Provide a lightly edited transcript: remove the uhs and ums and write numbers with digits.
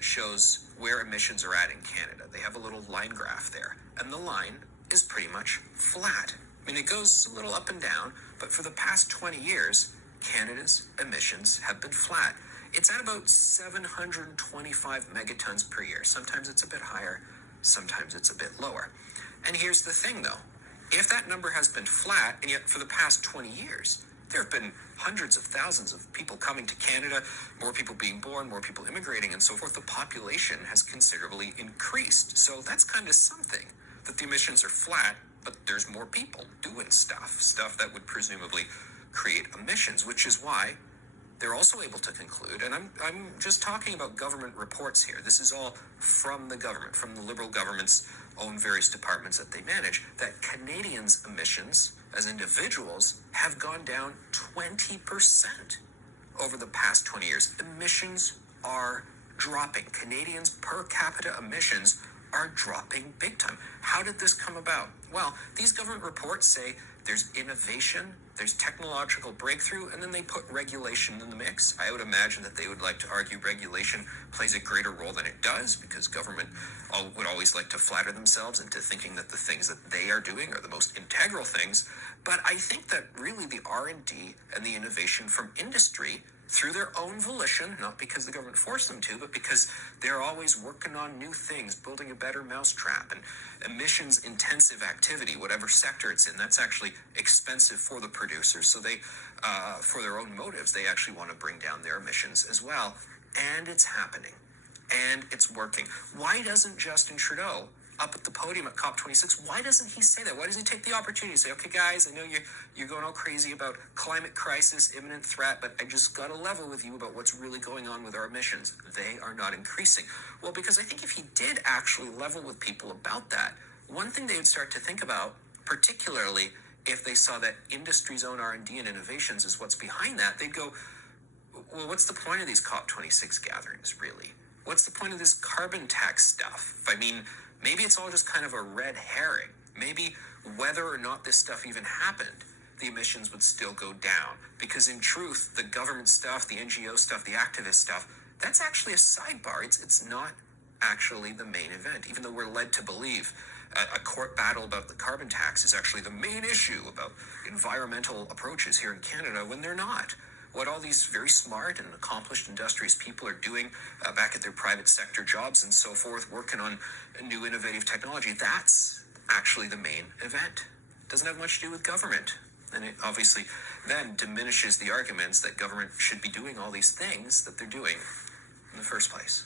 that shows where emissions are at in Canada. They have a little line graph there, and the line is pretty much flat. I mean, it goes a little up and down, but for the past 20 years, Canada's emissions have been flat. It's at about 725 megatons per year. Sometimes it's a bit higher, sometimes it's a bit lower. And here's the thing, though. If that number has been flat, and yet for the past 20 years, there have been hundreds of thousands of people coming to Canada, more people being born, more people immigrating, and so forth, the population has considerably increased. So that's kind of something, that the emissions are flat, but there's more people doing stuff that would presumably create emissions, which is why they're also able to conclude, and I'm just talking about government reports here. This is all from the government, from the Liberal government's own various departments that they manage, that Canadians' emissions as individuals have gone down 20% over the past 20 years. Emissions are dropping. Canadians' per capita emissions are dropping big time. How did this come about? Well, these government reports say there's innovation, there's technological breakthrough, and then they put regulation in the mix. I would imagine that they would like to argue regulation plays a greater role than it does, because government would always like to flatter themselves into thinking that the things that they are doing are the most integral things. But I think that really the R&D and the innovation from industry, through their own volition, not because the government forced them to, but because they're always working on new things, building a better mousetrap, and emissions-intensive activity, whatever sector it's in, that's actually expensive for the producers. So they, for their own motives, they actually want to bring down their emissions as well. And it's happening. And it's working. Why doesn't Justin Trudeau, up at the podium at COP26, why doesn't he say that? Why doesn't he take the opportunity to say, okay, guys, I know you're going all crazy about climate crisis, imminent threat, but I just got to level with you about what's really going on with our emissions. They are not increasing. Well, because I think if he did actually level with people about that, one thing they would start to think about, particularly if they saw that industry's own R&D and innovations is what's behind that, they'd go, well, what's the point of these COP26 gatherings, really? What's the point of this carbon tax stuff? I mean, maybe it's all just kind of a red herring. Maybe whether or not this stuff even happened, the emissions would still go down. Because in truth, the government stuff, the NGO stuff, the activist stuff, that's actually a sidebar. It's not actually the main event, even though we're led to believe a court battle about the carbon tax is actually the main issue about environmental approaches here in Canada, when they're not. What all these very smart and accomplished industrious people are doing back at their private sector jobs and so forth, working on new innovative technology, that's actually the main event. It doesn't have much to do with government. And it obviously then diminishes the arguments that government should be doing all these things that they're doing in the first place.